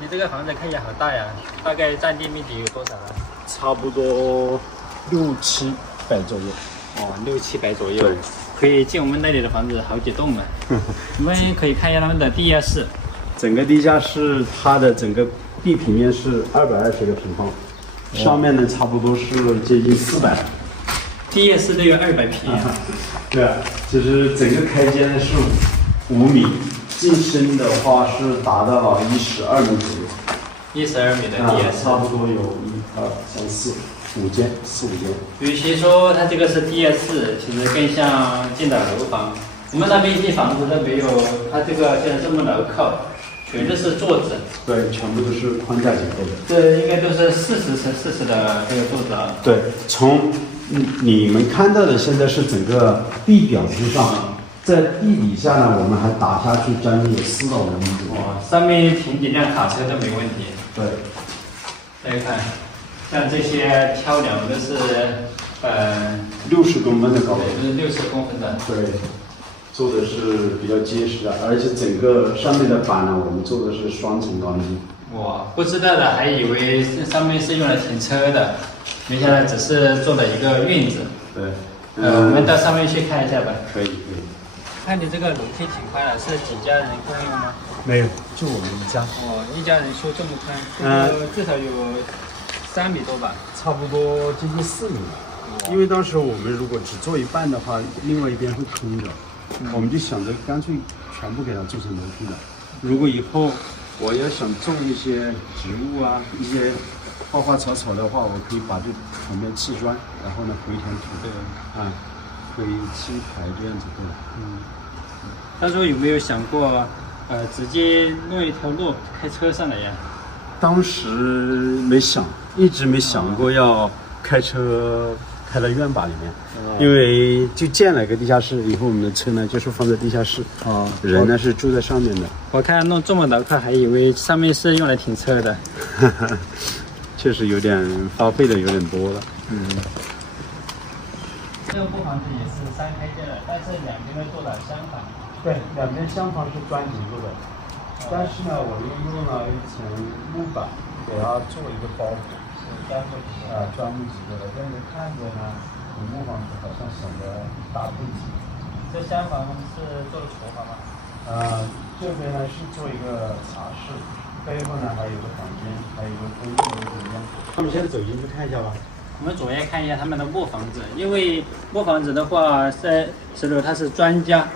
你这个房子看起来好大呀，大概占地面积有多少呢？差不多600-700左右。哦，600-700左右。对，可以进我们那里的房子好几栋了。我们可以看一下他们的地下室。整个地下室它的整个地平面是220个平方，上面呢差不多是接近400。地下室都有200平啊。对啊，就是整个开间是5米，进深的话是达到了12米左右。12米的地下室。差不多有1、2、3、4、5间，4、5间。与其说它这个是地下室，其实更像进的楼房。我们那边一些房子都没有它这个现在这么牢靠，全都是座子。对，全部都是框架结构的。这应该都是40×40的这个座子啊。对，从你们看到的现在是整个地表之上，在地底下呢，我们还打下去将近有4到5米左右。哇，上面停几辆卡车都没问题。对，大家看，像这些桥梁都是60公分的高度，都是60公分的。对，做的是比较结实的，而且整个上面的板呢，我们做的是双层钢筋。哇，不知道的还以为这上面是用来停车的，没想到只是做了一个院子。对，我们到上面去看一下吧。可以。看你这个楼梯挺宽的，是几家人共用吗？没有，就我们一家。哦，一家人修这么宽，这个至少有3米多吧？差不多接近4米。因为当时我们如果只做一半的话，另外一边会空着，我们就想着干脆全部给它做成楼梯了。如果以后我要想种一些植物啊，一些花花草草的话，我可以把这旁边砌砖，然后呢回填土，可以砌排这样子对。当初有没有想过，直接弄一条路开车上来呀？当时没想，一直没想过要开车开到院坝里面，因为就建了一个地下室，以后我们的车呢就是放在地下室，人呢是住在上面的。我看弄这么牢靠，还以为上面是用来停车的。确实有点花费的有点多了。这个木房子也是3开间的，但是两边都做了厢房。对，两边厢房是砖结构的，但是呢，我们用了一层木板给它做一个包裹，砖木结构的，但是看着呢，比木房子好像显得大不齐。这厢房是做厨房吗？这边呢是做一个茶室，背后呢还有个房间，还有个公共的空间。那么现在走进去看一下吧。我们左边看一下他们的木房子，因为木房子的话，在石头它是砖家，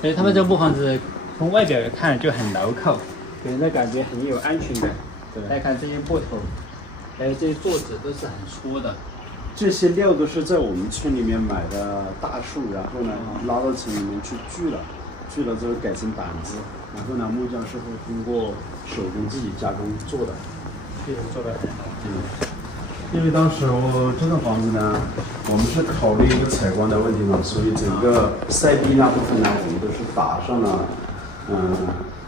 所以他们这个木房子从外表看就很牢靠，给人的感觉很有安全感。大家看这些木头，还有这些座子都是很粗的。这些料都是在我们村里面买的大树，然后呢拉到城里面去锯了之后改成板子，然后呢木匠是会通过手工自己加工做的，确实做得很好。因为当时这个房子呢，我们是考虑一个采光的问题嘛，所以整个晒壁那部分呢，我们都是打上了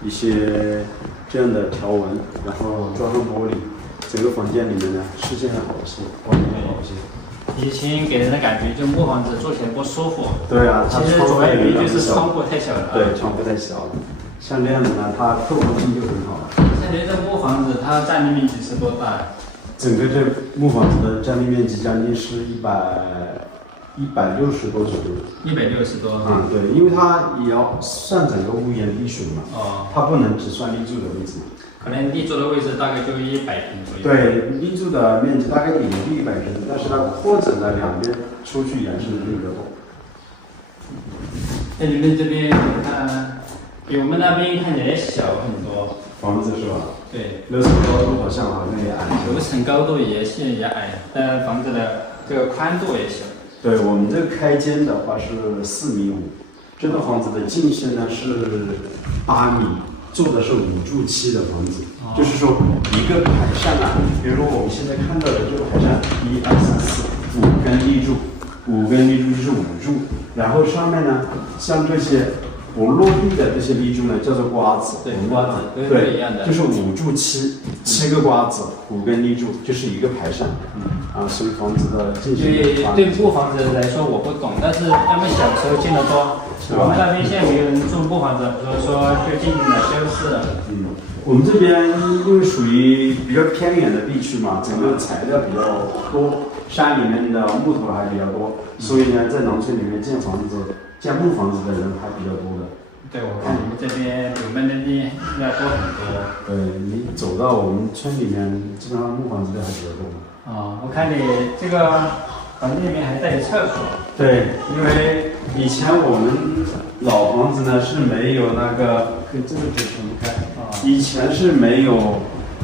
一些这样的条纹，然后装上玻璃，整个房间里面呢视线好一些，光线好一些。以前给人的感觉就木房子做起来不舒服。对啊，其实主要原因就是窗户太小了。对，窗户太小了。像这样子呢，它透光性就很好了。像您这木房子，它占地面积是多大？整个这木房子的占地面积将近是160多左右。160多。对，因为它也要算整个屋檐立水嘛。它不能只算立柱的位置。可能立柱的位置大概就100平左右。对，立柱的面积大概也就100平，但是它扩展的两边出去延伸的那个多。那你们这边看，比我们那边看起来小很多。房子是吧？对。楼层高度好像也矮。楼层高度也矮，但房子的这个宽度也小。对，我们这个开间的话是4.5米，这个房子的进深呢是8米。做的是5柱砌的房子，就是说一个排扇啊，比如说我们现在看到的这个排扇，1、2、3、4，5根立柱，5根立柱就是5柱，然后上面呢，像这些我落地的这些立柱呢，叫做瓜子。对，瓜子跟对一样的，就是5柱7个瓜子，5根立柱，就是一个排山。所以房子的进行。对木房子来说我不懂，但是他们小时候见得多。我们那边现在没有人种木房子，所以说就进行了修饰了。我们这边因为属于比较偏远的地区嘛，整个材料比较多，山里面的木头还比较多，所以呢，在农村里面建木房子的人还比较多的。对，我看你们这边比我们那边应该多很多。对，你走到我们村里面，基本上木房子的还比较多。我看你这个房子里面还带有厕所。对，因为以前我们老房子呢是没有那个，这个可以全部开。以前是没有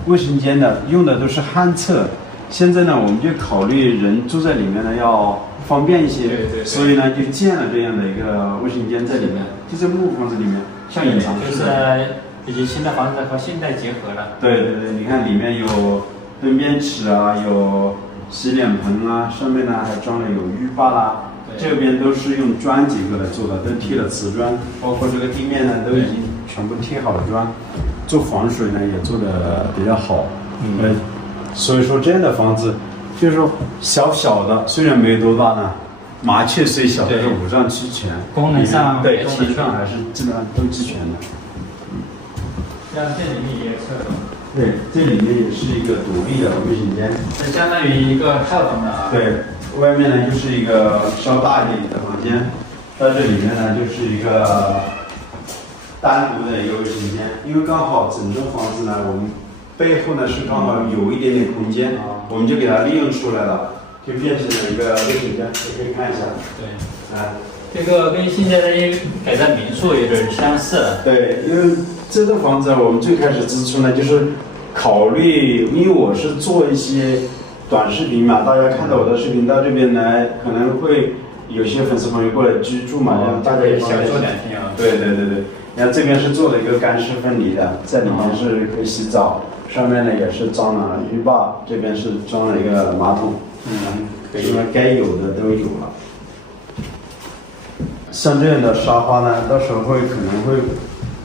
卫生间的，用的都是旱厕。现在呢，我们就考虑人住在里面呢要方便一些，所以呢就建了这样的一个卫生间在里面，就在木房子里面，像隐藏式的。以及新的房子和现代结合了。对，你看里面有蹲便池啊，有洗脸盆啊，上面呢还装了有浴霸啦。这边都是用砖结构来做的，都贴了瓷砖，包括这个地面呢都已经全部贴好了砖，做防水呢也做的比较好。所以说这样的房子就是说小的，虽然没有多大呢，麻雀虽小，但是五脏齐全，功能上功能上还是基本上都齐全的。像这里面也有厕所。对，这里面也是一个独立的卫生间，这相当于一个套房的啊。对，外面呢就是一个稍大一点的房间，在这里面呢就是一个单独的一个卫生间，因为刚好整栋房子呢，我们背后呢是刚好有一点点空间，我们就给它利用出来了，就变成了一个卫生间，你可以看一下。对，这个跟现在的改造民宿有点相似。对，因为这栋房子我们最开始之初呢，就是考虑，因为我是做一些短视频嘛，大家看到我的视频到这边来，可能会有些粉丝朋友过来居住嘛，让大家也小住2天啊。对，然后这边是做了一个干湿分离的，在里面是可以洗澡，上面呢也是装了浴霸，这边是装了一个马桶，因为该有的都有了。像这样的沙发呢，到时候可能会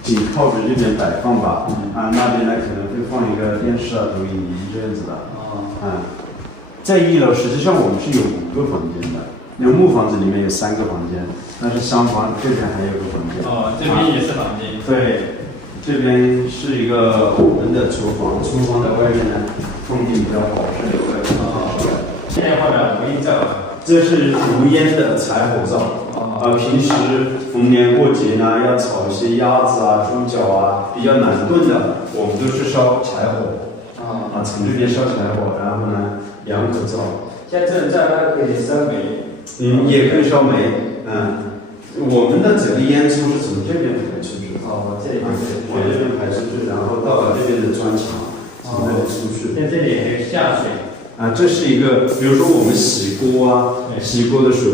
紧靠着这边摆放吧，那边呢可能会放一个电视啊、投影仪这样子的。在1楼实际上我们是有5个房间的，那木房子里面有3个房间，但是厢房这边还有个房间。这边也是房间。对，这边是一个我们的厨房，厨房的外面呢风景比较好，是有个现在换了无烟灶。这是无烟的柴火灶。平时逢年过节呢，要炒一些鸭子啊、猪脚啊，比较难炖的，我们都是烧柴火。从这边烧柴火，然后呢2口灶。像这种灶它可以烧煤。也可以烧煤。我们的整个烟囱是从这边排出去的。这里往这边排出去，然后到了这边的砖墙，从这里出去。在这里还有下水。这是一个，比如说我们洗锅啊，洗锅的水，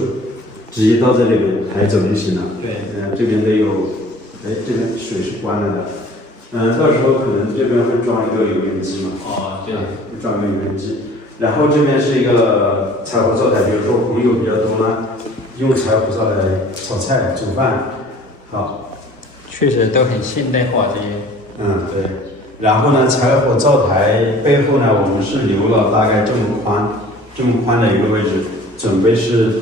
直接到这里面抬走就行了。对，这边都有，这边水是关了的。到时候可能这边会装一个油烟机嘛。对，装个油烟机。然后这边是一个柴火灶台，比如说朋友比较多呢，用柴火灶来炒菜、煮饭。好，确实都很现代化这些。对。然后呢，柴火灶台背后呢，我们是留了大概这么宽的一个位置，准备是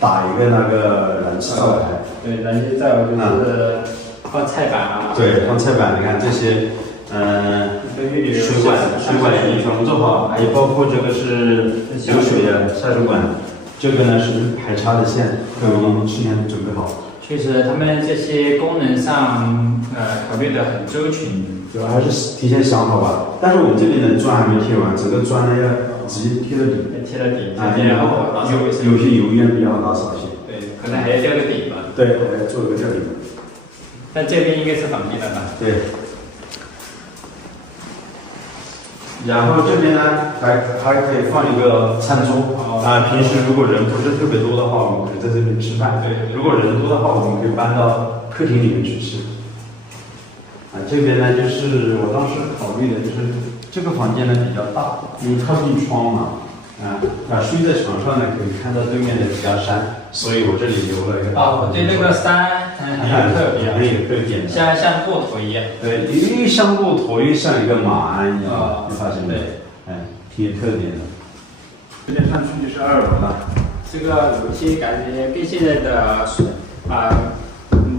打一个那个燃气灶台。对，燃气灶就是放菜板啊。对，放菜板，你看这些，水管已经全部做好，还有包括这个是流水的下水管，这个呢是排插的线，都已经事先准备好。确实，他们这些功能上考虑的很周全。主要还是提前想好吧，但是我们这边的砖还没贴完，整个砖呢要直接贴到底。贴到底，然后有些油烟比较打扫些。对，可能还要吊个底吧。对，还要做个吊底。但这边应该是仿地的吧？对。然后这边呢，还可以放一个餐桌。平时如果人不是特别多的话，我们可以在这边吃饭。对。如果人多的话，我们可以搬到客厅里面去吃。这边呢，就是我当时考虑的，就是这个房间呢比较大，因为靠近窗嘛，睡在床上呢，可以看到对面的假山，所以我这里留了一个大。哦，对，那个山很有特别，很有特点，像骆驼一样。对，又像骆驼，又像一个马鞍一样，你发现没？对，挺有特点的。这边看出去是2楼了。这个楼梯感觉跟现在的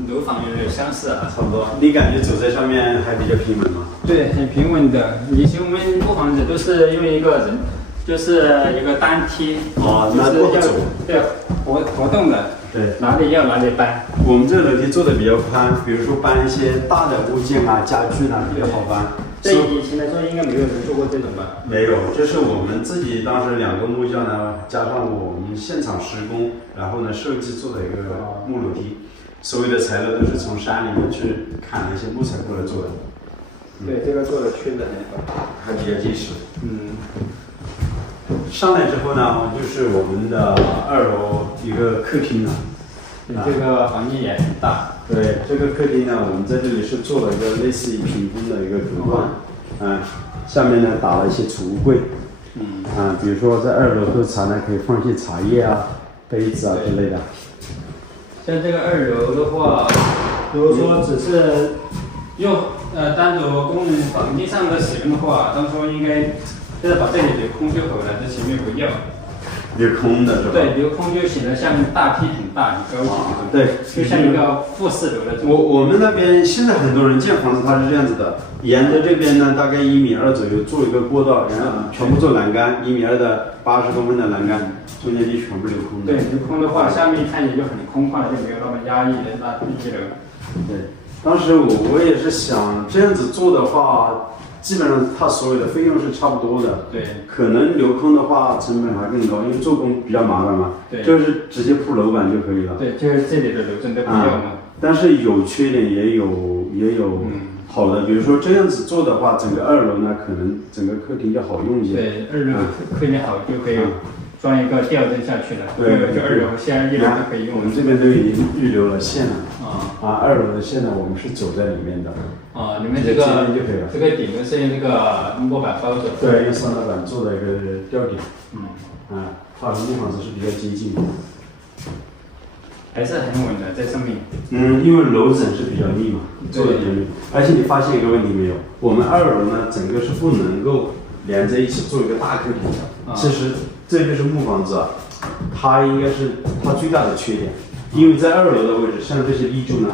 楼房有点相似啊，差不多。你感觉走在上面还比较平稳吗？对，很平稳的。以前我们木房子都是用一个人，就是一个单梯，那不走，对，活动的，对，哪里要哪里搬。我们这个楼梯做的比较宽，比如说搬一些大的物件啊、家具啊，比较好搬。对以前来说，应该没有人做过这种吧？没有，这是我们自己当时2个木匠呢，加上我们现场施工，然后呢设计做的一个木楼梯。所有的材料都是从山里面去砍了一些木材过来做的。对，这个做的确实很好，还比较结实。上来之后呢，就是我们的2楼一个客厅了。这个房间也很大。对，这个客厅呢，我们在这里是做了一个类似于屏风的一个隔断。下面呢打了一些储物柜。比如说在2楼喝茶呢，可以放一些茶叶啊、杯子啊之类的。像这个2楼的话，如果说只是用单独供房间上的使用的话，当初应该就是把这里留空就好了，这前面不要。留空的是吧？对，留空就显得像大厅很大、很高级。对，就像一个复式楼的。我们那边现在很多人建房子，它是这样子的，沿着这边呢大概1.2米左右做一个过道，然后全部做栏杆，1.2米的80多分的栏杆，中间就全部留空的。对，留空的话，下面看也就很空旷，就没有那么压抑的那1楼。对，当时我也是想这样子做的话，基本上它所有的费用是差不多的。对，可能留空的话成本还更高，因为做工比较麻烦嘛。对，就是直接铺楼板就可以了。对，就是这里的楼层都不要嘛。但是有缺点，也有好的，比如说这样子做的话，整个2楼呢，可能整个客厅就好用一些。对，2楼客厅好就可以装一个吊灯下去了。对，就2楼现在1楼都可以用。我们这边都已经预留了线了。2楼的线呢，我们是走在里面的。你们这个顶都是用那个木板包着。对，用三合板做的一个吊顶。它和木房子是比较接近的。还是很稳的，在上面。因为楼层是比较密嘛，做的比较密。而且你发现一个问题没有？我们2楼呢，整个是不能够连在一起做一个大客厅的。其实这就是木房子，它应该是它最大的缺点，因为在2楼的位置，像这些立柱呢，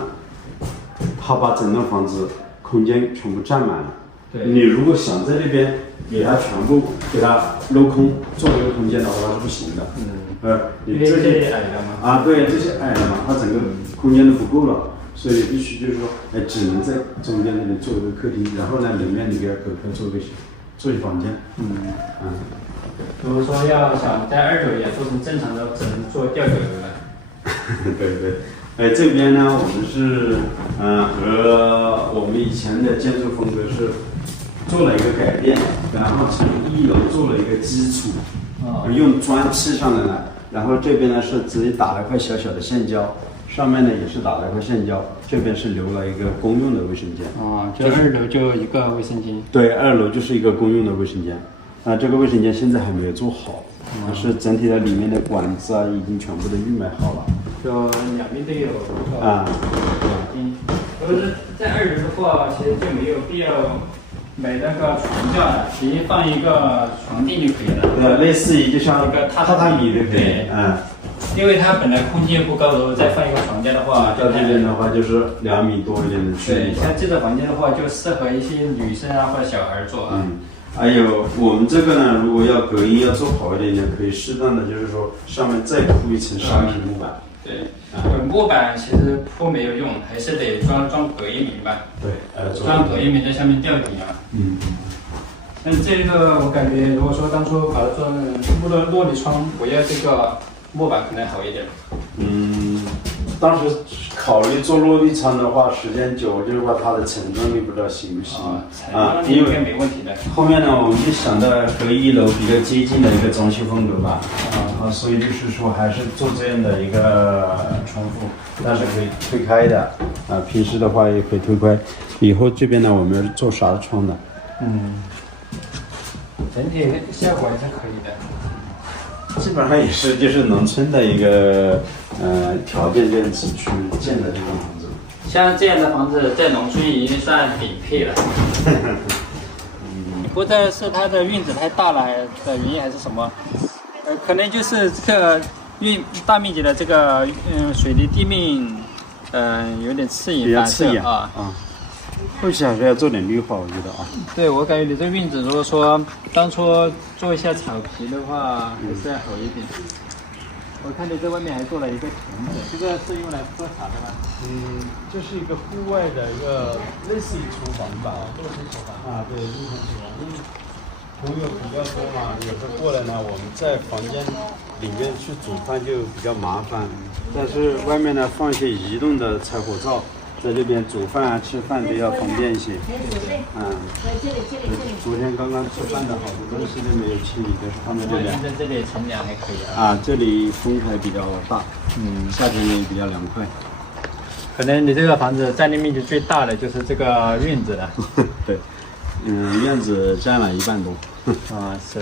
它把整栋房子空间全部占满了。你如果想在这边给它全部给它镂空做一个空间的话，它是不行的。因为这里矮了嘛。对，这些矮了嘛，它整个空间都不够了，所以必须就是说，只能在中间那里做一个客厅，然后呢，里面你给它隔开做一房间。如果说要想在2楼也做成正常的，只能做吊脚楼了。对。这边呢，我们是和我们以前的建筑风格是做了一个改变，然后从1楼做了一个基础，用砖砌上来了，然后这边呢是直接打了块小小的线胶，上面呢也是打了块线胶，这边是留了一个公用的卫生间。就2楼就一个卫生间。对，2楼就是一个公用的卫生间。这个卫生间现在还没有做好，但是整体的里面的管子啊已经全部都预买好了。就两边都有如果是在2楼的话，其实就没有必要买那个床架了，直接放一个床垫就可以了。类似于就像一个榻榻米对不对？因为它本来空间不高，然后再放一个床架的话，到这边的话就是2米多一点的距离。对，像这个房间的话，就适合一些女生啊或者小孩做啊。还有我们这个呢，如果要隔音要做好一点，也可以适当的就是说上面再铺一层商品木板。对，木板其实铺没有用，还是得装隔音棉吧。对，装隔音棉在下面吊顶啊。但这个我感觉，如果说当初把它做木的落地窗，不要这个木板可能好一点。当时考虑做落地窗的话，时间久就是说它的承重力不知道行不行应该没问题的。后面呢，我们就想到和1楼比较接近的一个装修风格吧，所以就是说还是做这样的一个窗户，但是可以推开的，平时的话也可以推开。以后这边呢，我们要做纱窗的。整体效果还是可以的。基本上也是就是农村的一个条件这样子去建的这种房子。像这样的房子在农村已经算顶配了。或者是它的院子太大了的原因还是什么？可能就是这个大面积的这个水泥地面，有点刺眼，比较刺眼啊。后期还是要做点绿化，我觉得啊。对，我感觉你这个院子如果说当初做一下草皮的话，还是要好一点。我看你这外面还做了一个亭子，这个是用来喝茶的吗？这是一个户外的一个类似于厨房吧。这个是厨房啊，对，日常厨房。因为朋友比较多嘛，有时候过来呢，我们在房间里面去煮饭就比较麻烦。但是外面呢放一些移动的柴火灶，在这边煮饭啊、吃饭都要方便一些。昨天刚刚吃饭的好多东西都没有清理，都是放在这边。在这里乘凉还可以啊。啊，这里风还比较大，夏天也比较凉快。可能你这个房子占地面积最大的就是这个院子了。对，院子占了1半多。啊，是，